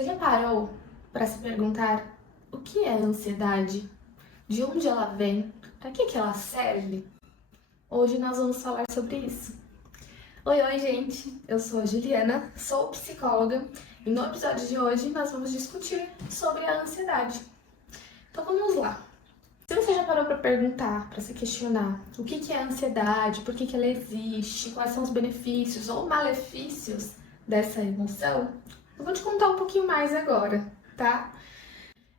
Você já parou para se perguntar o que é ansiedade? De onde ela vem? Para que ela serve? Hoje nós vamos falar sobre isso. Oi, gente! Eu sou a Juliana, sou psicóloga e no episódio de hoje nós vamos discutir sobre a ansiedade. Então vamos lá. Se você já parou para perguntar, para se questionar o que é a ansiedade, por que ela existe, quais são os benefícios ou malefícios dessa emoção, eu vou te contar um pouquinho mais agora, tá?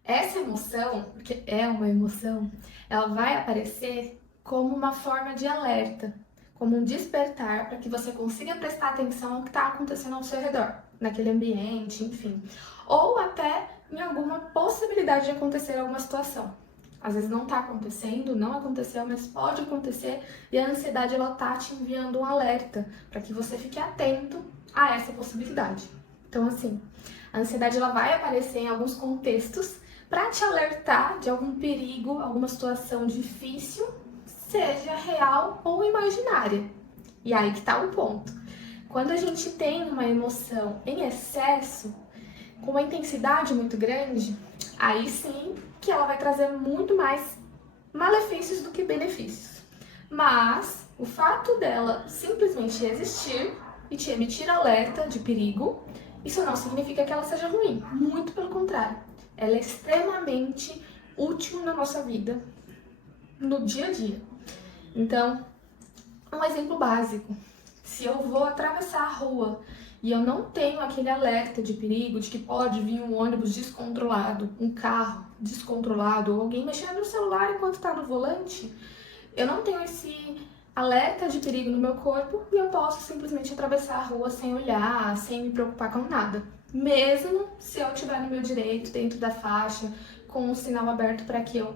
Essa emoção, porque é uma emoção, ela vai aparecer como uma forma de alerta, como um despertar para que você consiga prestar atenção ao que está acontecendo ao seu redor, naquele ambiente, enfim. Ou até em alguma possibilidade de acontecer alguma situação. Às vezes não está acontecendo, não aconteceu, mas pode acontecer e a ansiedade ela tá te enviando um alerta para que você fique atento a essa possibilidade. Então, assim, a ansiedade ela vai aparecer em alguns contextos para te alertar de algum perigo, alguma situação difícil, seja real ou imaginária. E aí que tá o ponto. Quando a gente tem uma emoção em excesso, com uma intensidade muito grande, aí sim que ela vai trazer muito mais malefícios do que benefícios. Mas o fato dela simplesmente existir e te emitir alerta de perigo, isso não significa que ela seja ruim, muito pelo contrário. Ela é extremamente útil na nossa vida, no dia a dia. Então, um exemplo básico. Se eu vou atravessar a rua e eu não tenho aquele alerta de perigo, de que pode vir um ônibus descontrolado, um carro descontrolado, ou alguém mexendo no celular enquanto está no volante, eu não tenho esse alerta de perigo no meu corpo e eu posso simplesmente atravessar a rua sem olhar, sem me preocupar com nada. Mesmo se eu estiver no meu direito, dentro da faixa, com o sinal aberto para que eu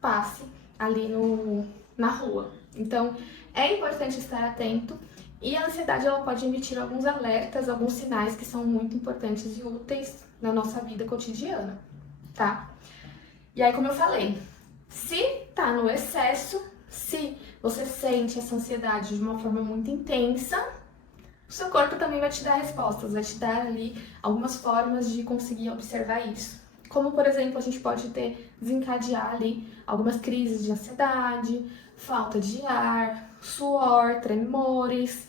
passe ali na rua. Então, é importante estar atento e a ansiedade ela pode emitir alguns alertas, alguns sinais que são muito importantes e úteis na nossa vida cotidiana, tá? E aí, como eu falei, se tá no excesso, se você sente essa ansiedade de uma forma muito intensa, o seu corpo também vai te dar respostas, vai te dar ali algumas formas de conseguir observar isso. Como, por exemplo, a gente pode desencadear ali algumas crises de ansiedade, falta de ar, suor, tremores,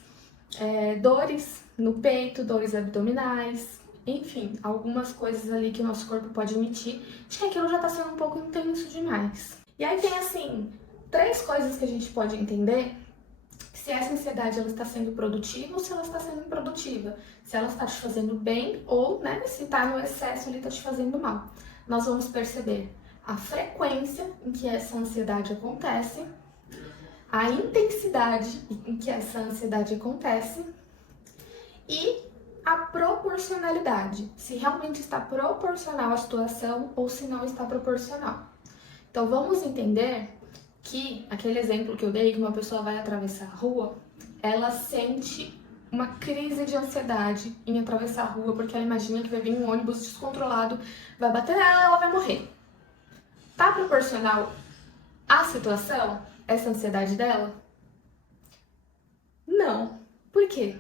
dores no peito, dores abdominais, enfim, algumas coisas ali que o nosso corpo pode emitir de que aquilo já está sendo um pouco intenso demais. E aí tem, assim, 3 coisas que a gente pode entender se essa ansiedade ela está sendo produtiva ou se ela está sendo improdutiva, se ela está te fazendo bem ou, né, se está no excesso ele está te fazendo mal. Nós vamos perceber a frequência em que essa ansiedade acontece, a intensidade em que essa ansiedade acontece e a proporcionalidade, se realmente está proporcional à situação ou se não está proporcional. Então vamos entender que aquele exemplo que eu dei, que uma pessoa vai atravessar a rua, ela sente uma crise de ansiedade em atravessar a rua porque ela imagina que vai vir um ônibus descontrolado, vai bater nela e ela vai morrer. Tá proporcional à situação, essa ansiedade dela? Não. Por quê?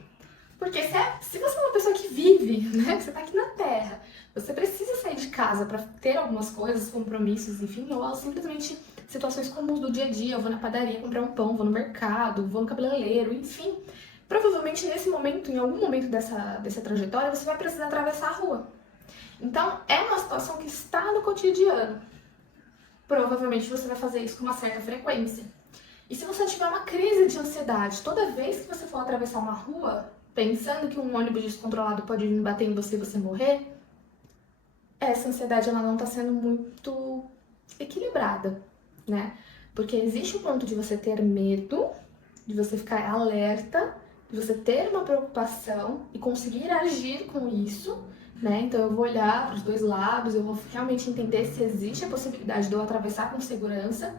Porque se você é uma pessoa que vive, né, você tá aqui na Terra, você precisa sair de casa para ter algumas coisas, compromissos, enfim, ou simplesmente situações comuns do dia a dia, eu vou na padaria comprar um pão, vou no mercado, vou no cabeleireiro, enfim. Provavelmente nesse momento, em algum momento dessa trajetória, você vai precisar atravessar a rua. Então, é uma situação que está no cotidiano. Provavelmente você vai fazer isso com uma certa frequência. E se você tiver uma crise de ansiedade toda vez que você for atravessar uma rua, pensando que um ônibus descontrolado pode vir bater em você e você morrer, essa ansiedade ela não está sendo muito equilibrada, né? Porque existe um ponto de você ter medo, de você ficar alerta, de você ter uma preocupação e conseguir agir com isso, né? Então eu vou olhar para os 2 lados, eu vou realmente entender se existe a possibilidade de eu atravessar com segurança,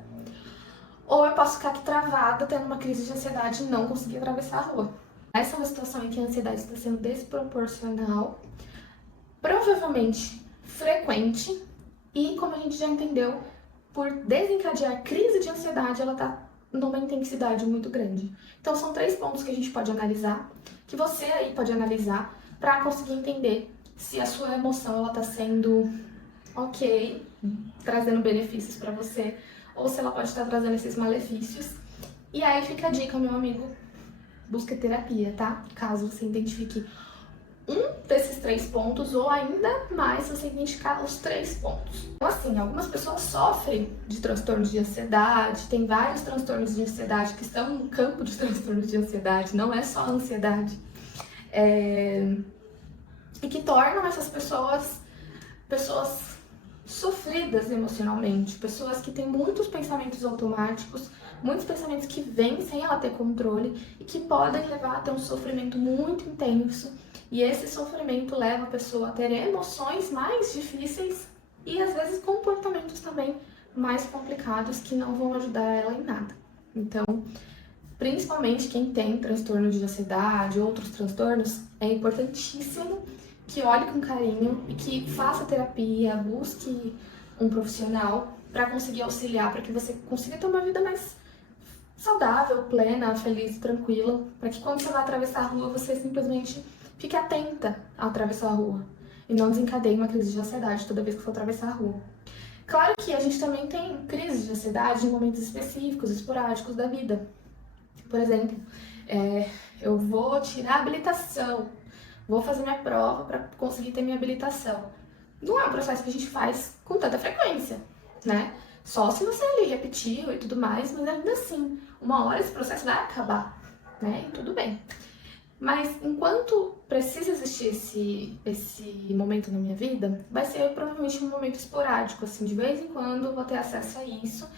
ou eu posso ficar aqui travada, tendo uma crise de ansiedade e não conseguir atravessar a rua. Essa é uma situação em que a ansiedade está sendo desproporcional, provavelmente frequente e, como a gente já entendeu, por desencadear crise de ansiedade, ela está numa intensidade muito grande. Então são 3 pontos que a gente pode analisar, que você aí pode analisar para conseguir entender se a sua emoção ela tá sendo ok, trazendo benefícios para você, ou se ela pode estar trazendo esses malefícios. E aí fica a dica, meu amigo, busca terapia, tá? Caso você identifique um desses 3 pontos, ou ainda mais se você identificar os 3 pontos. Então, assim, algumas pessoas sofrem de transtornos de ansiedade, tem vários transtornos de ansiedade que estão no campo de transtornos de ansiedade, não é só ansiedade. E que tornam essas pessoas sofridas emocionalmente, pessoas que têm muitos pensamentos automáticos, muitos pensamentos que vêm sem ela ter controle e que podem levar a ter um sofrimento muito intenso. E esse sofrimento leva a pessoa a ter emoções mais difíceis e às vezes comportamentos também mais complicados que não vão ajudar ela em nada. Então, principalmente quem tem transtorno de ansiedade, outros transtornos, é importantíssimo que olhe com carinho e que faça terapia, busque um profissional para conseguir auxiliar, para que você consiga ter uma vida mais saudável, plena, feliz, tranquila, para que quando você vai atravessar a rua, você simplesmente fique atenta a atravessar a rua e não desencadeie uma crise de ansiedade toda vez que for atravessar a rua. Claro que a gente também tem crises de ansiedade em momentos específicos, esporádicos da vida. Por exemplo, eu vou tirar a habilitação, vou fazer minha prova para conseguir ter minha habilitação. Não é um processo que a gente faz com tanta frequência, né? Só se você ali repetiu e tudo mais, mas ainda assim, uma hora esse processo vai acabar, né? E tudo bem. Mas enquanto precisa existir esse momento na minha vida, vai ser provavelmente um momento esporádico, assim, de vez em quando eu vou ter acesso a isso.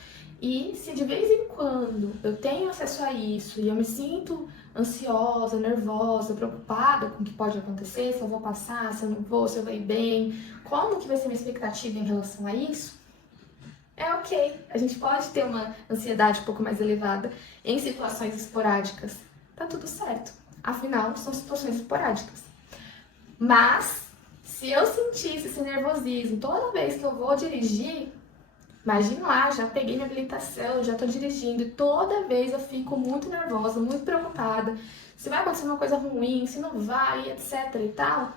E se de vez em quando eu tenho acesso a isso e eu me sinto ansiosa, nervosa, preocupada com o que pode acontecer, se eu vou passar, se eu não vou, se eu vou ir bem, como que vai ser minha expectativa em relação a isso, é ok. A gente pode ter uma ansiedade um pouco mais elevada em situações esporádicas. Tá tudo certo. Afinal, são situações esporádicas. Mas, se eu sentisse esse nervosismo toda vez que eu vou dirigir, imagina lá, já peguei minha habilitação, já tô dirigindo e toda vez eu fico muito nervosa, muito preocupada. Se vai acontecer uma coisa ruim, se não vai, etc e tal.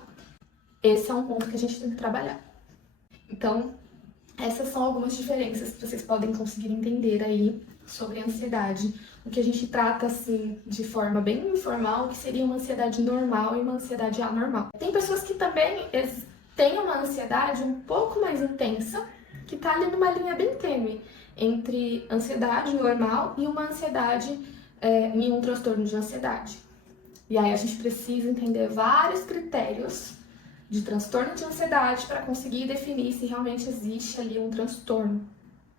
Esse é um ponto que a gente tem que trabalhar. Então, essas são algumas diferenças que vocês podem conseguir entender aí sobre a ansiedade. O que a gente trata, assim, de forma bem informal, que seria uma ansiedade normal e uma ansiedade anormal. Tem pessoas que também têm uma ansiedade um pouco mais intensa, que tá ali numa linha bem tênue entre ansiedade normal e uma ansiedade em um transtorno de ansiedade. E aí a gente precisa entender vários critérios de transtorno de ansiedade para conseguir definir se realmente existe ali um transtorno,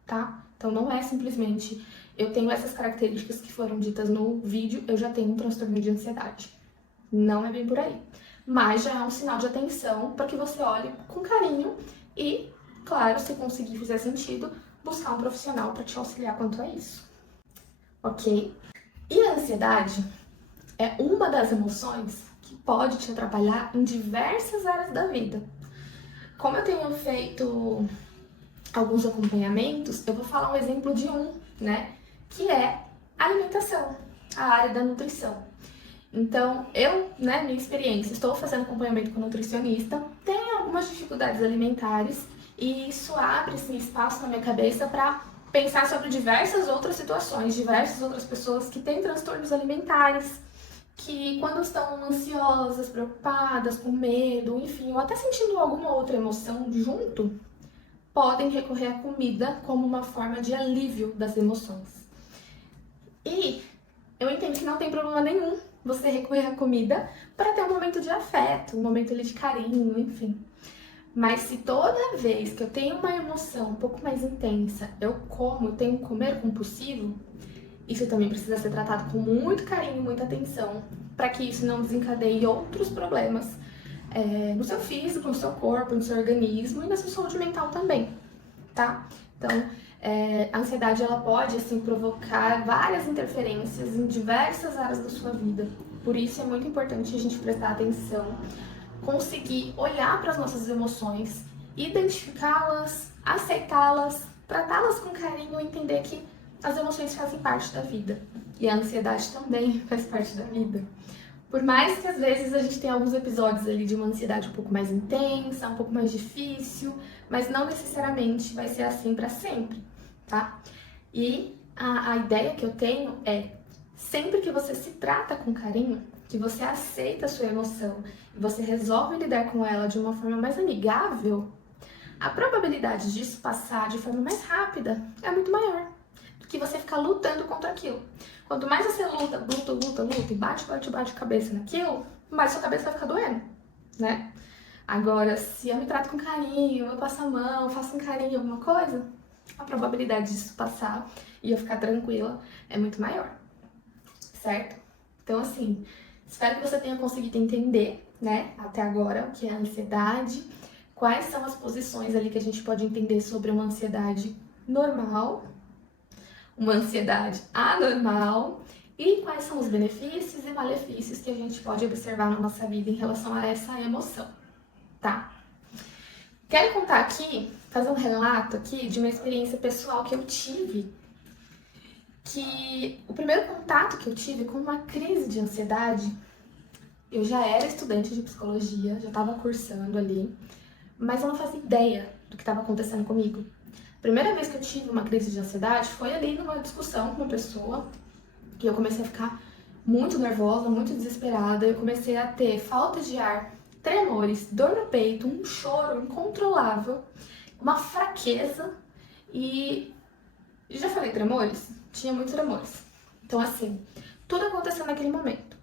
tá? Então não é simplesmente eu tenho essas características que foram ditas no vídeo, eu já tenho um transtorno de ansiedade. Não é bem por aí. Mas já é um sinal de atenção para que você olhe com carinho e, claro, se conseguir fizer sentido, buscar um profissional para te auxiliar quanto a isso. Ok? E a ansiedade é uma das emoções que pode te atrapalhar em diversas áreas da vida. Como eu tenho feito alguns acompanhamentos, eu vou falar um exemplo de um, né? Que é a alimentação, a área da nutrição. Então, eu, né, minha experiência, estou fazendo acompanhamento com nutricionista, tenho algumas dificuldades alimentares e isso abre assim, espaço na minha cabeça para pensar sobre diversas outras situações, diversas outras pessoas que têm transtornos alimentares, que quando estão ansiosas, preocupadas, com medo, enfim, ou até sentindo alguma outra emoção junto, podem recorrer à comida como uma forma de alívio das emoções. E eu entendo que não tem problema nenhum você recorrer à comida para ter um momento de afeto, um momento ali de carinho, enfim. Mas se toda vez que eu tenho uma emoção um pouco mais intensa, eu tenho comer compulsivo, isso também precisa ser tratado com muito carinho, muita atenção, para que isso não desencadeie outros problemas no seu físico, no seu corpo, no seu organismo e na sua saúde mental também, tá? Então, a ansiedade ela pode assim provocar várias interferências em diversas áreas da sua vida. Por isso é muito importante a gente prestar atenção, conseguir olhar para as nossas emoções, identificá-las, aceitá-las, tratá-las com carinho e entender que as emoções fazem parte da vida. E a ansiedade também faz parte da vida. Por mais que às vezes a gente tenha alguns episódios ali de uma ansiedade um pouco mais intensa, um pouco mais difícil, mas não necessariamente vai ser assim para sempre, tá? E a ideia que eu tenho é, sempre que você se trata com carinho, que você aceita a sua emoção e você resolve lidar com ela de uma forma mais amigável, a probabilidade disso passar de forma mais rápida é muito maior do que você ficar lutando contra aquilo. Quanto mais você luta e bate a cabeça naquilo, mais sua cabeça vai ficar doendo, né? Agora, se eu me trato com carinho, eu passo a mão, faço um carinho em alguma coisa, a probabilidade disso passar e eu ficar tranquila é muito maior, certo? Então, assim, espero que você tenha conseguido entender, né, até agora, o que é a ansiedade, quais são as posições ali que a gente pode entender sobre uma ansiedade normal, uma ansiedade anormal e quais são os benefícios e malefícios que a gente pode observar na nossa vida em relação a essa emoção, tá? Quero contar aqui, fazer um relato aqui de uma experiência pessoal que eu tive, que o primeiro contato que eu tive com uma crise de ansiedade, eu já era estudante de psicologia, já estava cursando ali, mas eu não fazia ideia do que estava acontecendo comigo. A primeira vez que eu tive uma crise de ansiedade foi ali numa discussão com uma pessoa, que eu comecei a ficar muito nervosa, muito desesperada, eu comecei a ter falta de ar, tremores, dor no peito, um choro incontrolável, uma fraqueza e... Já falei tremores? Tinha muitos tremores. Então, assim, tudo aconteceu naquele momento.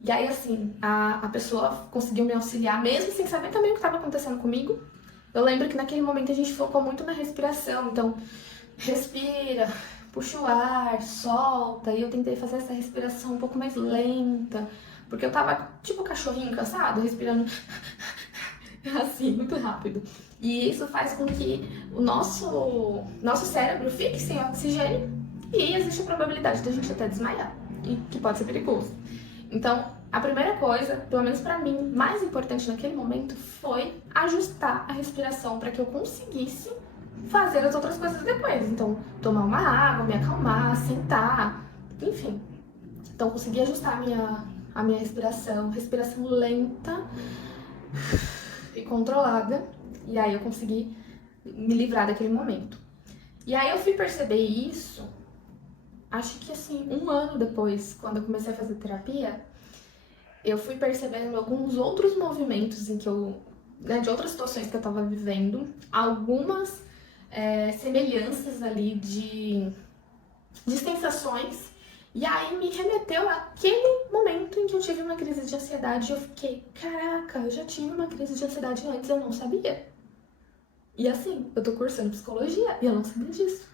E aí, assim, a pessoa conseguiu me auxiliar, mesmo sem saber também o que estava acontecendo comigo. Eu lembro que naquele momento a gente focou muito na respiração, então, respira, puxa o ar, solta, e eu tentei fazer essa respiração um pouco mais lenta, porque eu tava tipo cachorrinho cansado, respirando assim, muito rápido. E isso faz com que o nosso cérebro fique sem oxigênio e existe a probabilidade de a gente até desmaiar, e que pode ser perigoso. Então, a primeira coisa, pelo menos pra mim, mais importante naquele momento foi ajustar a respiração para que eu conseguisse fazer as outras coisas depois. Então, tomar uma água, me acalmar, sentar, enfim. Então, consegui ajustar a minha respiração lenta e controlada, e aí eu consegui me livrar daquele momento. E aí eu fui perceber isso, acho que assim, um ano depois, quando eu comecei a fazer terapia, eu fui percebendo alguns outros movimentos em que eu, né, de outras situações que eu tava vivendo, algumas semelhanças ali de sensações, e aí me remeteu àquele momento em que eu tive uma crise de ansiedade e eu fiquei, caraca, eu já tive uma crise de ansiedade antes, eu não sabia. E assim, eu tô cursando psicologia e eu não sabia disso.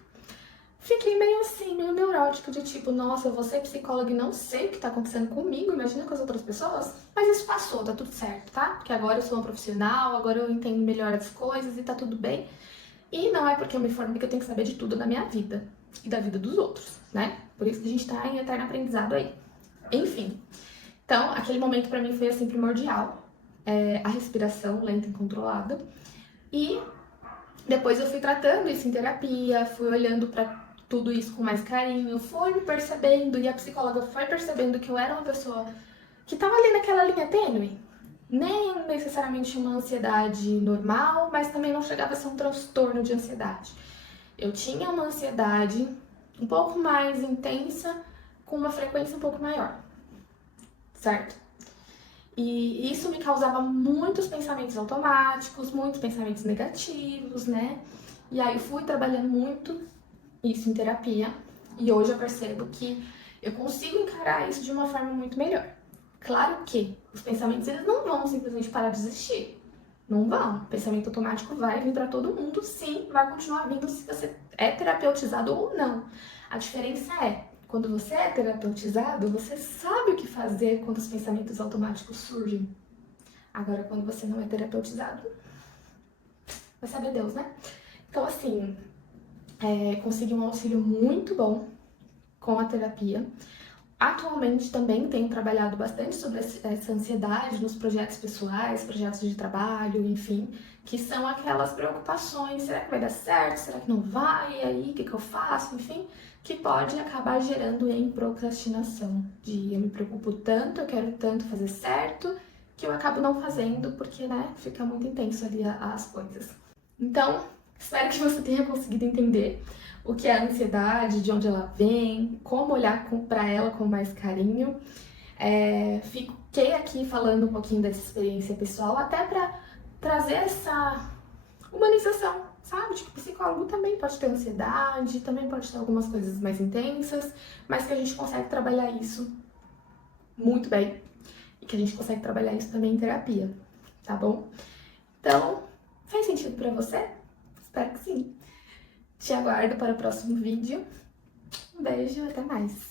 Fiquei meio assim, meio neurótica, de tipo, nossa, eu vou ser psicóloga e não sei o que tá acontecendo comigo, imagina com as outras pessoas. Mas isso passou, tá tudo certo, tá? Porque agora eu sou uma profissional, agora eu entendo melhor as coisas e tá tudo bem. E não é porque eu me formei que eu tenho que saber de tudo da minha vida e da vida dos outros, né? Por isso que a gente tá em eterno aprendizado aí. Enfim, então, aquele momento pra mim foi assim primordial. A respiração lenta e controlada. E depois eu fui tratando isso em terapia, fui olhando pra tudo isso com mais carinho, fui me percebendo e a psicóloga foi percebendo que eu era uma pessoa que tava ali naquela linha tênue. Nem necessariamente uma ansiedade normal, mas também não chegava a ser um transtorno de ansiedade. Eu tinha uma ansiedade um pouco mais intensa, com uma frequência um pouco maior, certo? E isso me causava muitos pensamentos automáticos, muitos pensamentos negativos, né? E aí eu fui trabalhando muito isso em terapia e hoje eu percebo que eu consigo encarar isso de uma forma muito melhor. Claro que os pensamentos eles não vão simplesmente parar de existir. Não vão. O pensamento automático vai vir para todo mundo, sim, vai continuar vindo se você é terapeutizado ou não. A diferença é, quando você é terapeutizado, você sabe o que fazer quando os pensamentos automáticos surgem. Agora, quando você não é terapeutizado, vai saber Deus, né? Então, assim, consegui um auxílio muito bom com a terapia. Atualmente também tenho trabalhado bastante sobre essa ansiedade nos projetos pessoais, projetos de trabalho, enfim, que são aquelas preocupações, será que vai dar certo, será que não vai, e aí, o que eu faço, enfim, que pode acabar gerando em procrastinação, de eu me preocupo tanto, eu quero tanto fazer certo, que eu acabo não fazendo, porque, né, fica muito intenso ali as coisas. Então, espero que você tenha conseguido entender o que é a ansiedade, de onde ela vem, como olhar para ela com mais carinho. Fiquei aqui falando um pouquinho dessa experiência pessoal, até para trazer essa humanização, sabe? De que o psicólogo também pode ter ansiedade, também pode ter algumas coisas mais intensas, mas que a gente consegue trabalhar isso muito bem e que a gente consegue trabalhar isso também em terapia, tá bom? Então, fez sentido para você? Espero que sim. Te aguardo para o próximo vídeo. Um beijo e até mais.